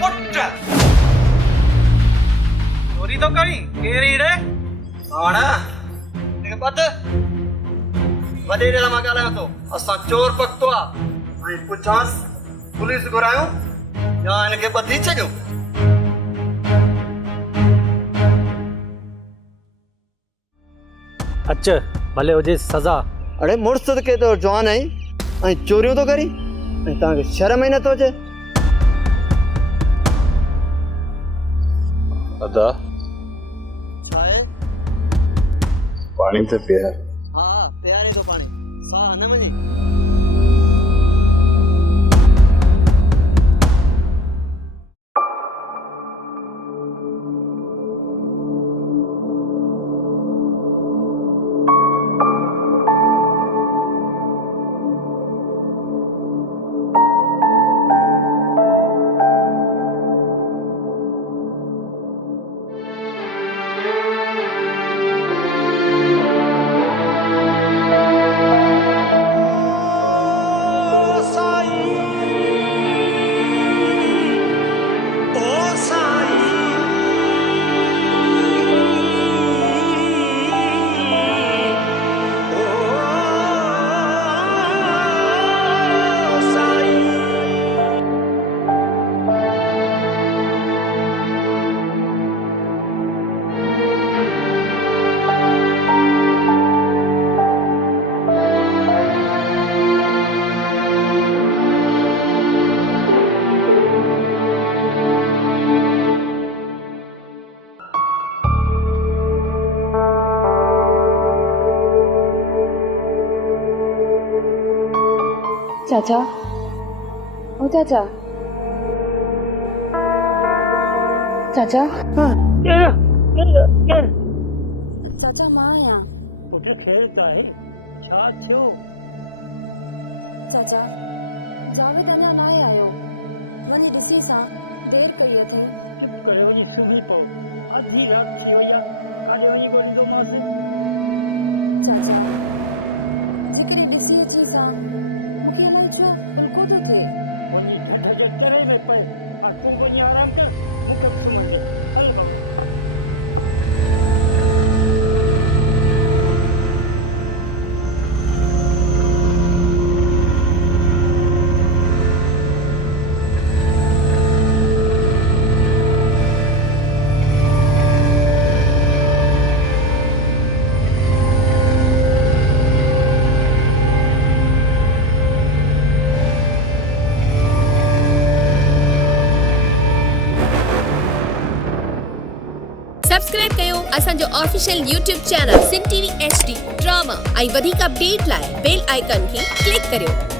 Put चोरी तो करी केरी रे आना के पत वडे रे लमा गाला तो असा चोर पक्तो आ आई पुछास पुलिस घुरायो या इनके बधी छयो अच्छा भले हुजे सजा। अरे मुर्सद के तो जवान आई आई चोरियों तो करी आई ताके शर्म ही न तो अचे। अदा छाए पानी तो पिया। हाँ प्यारे तो पानी सा न मने चाचा ओ चाचा चाचा चाचा मां आया पुट खेलता है छा थियो चाचा जावेद अञा न आयो वञी ॾिसी सां देर कई अथई चुप करे वञी सुम्ही पओ आधी रात थी वई आहे काॾे वञी ॻोल्हींदोमांसि। चाचा जेकॾहिं ॾिसी अची सां मूंखे अलाए छो उल्को थो थिए। वञी ठठ जे तरे में पए आ तूं वञी आराम कर मूंखे बि सुम्हण ॾे हल बाबा। सब्सक्राइब कयो असांजो ऑफिशियल यूट्यूब चैनल सिन टीवी HD ड्रामा ऐं वधीक अपडेट लाइ बेल आइकन खे क्लिक करियो।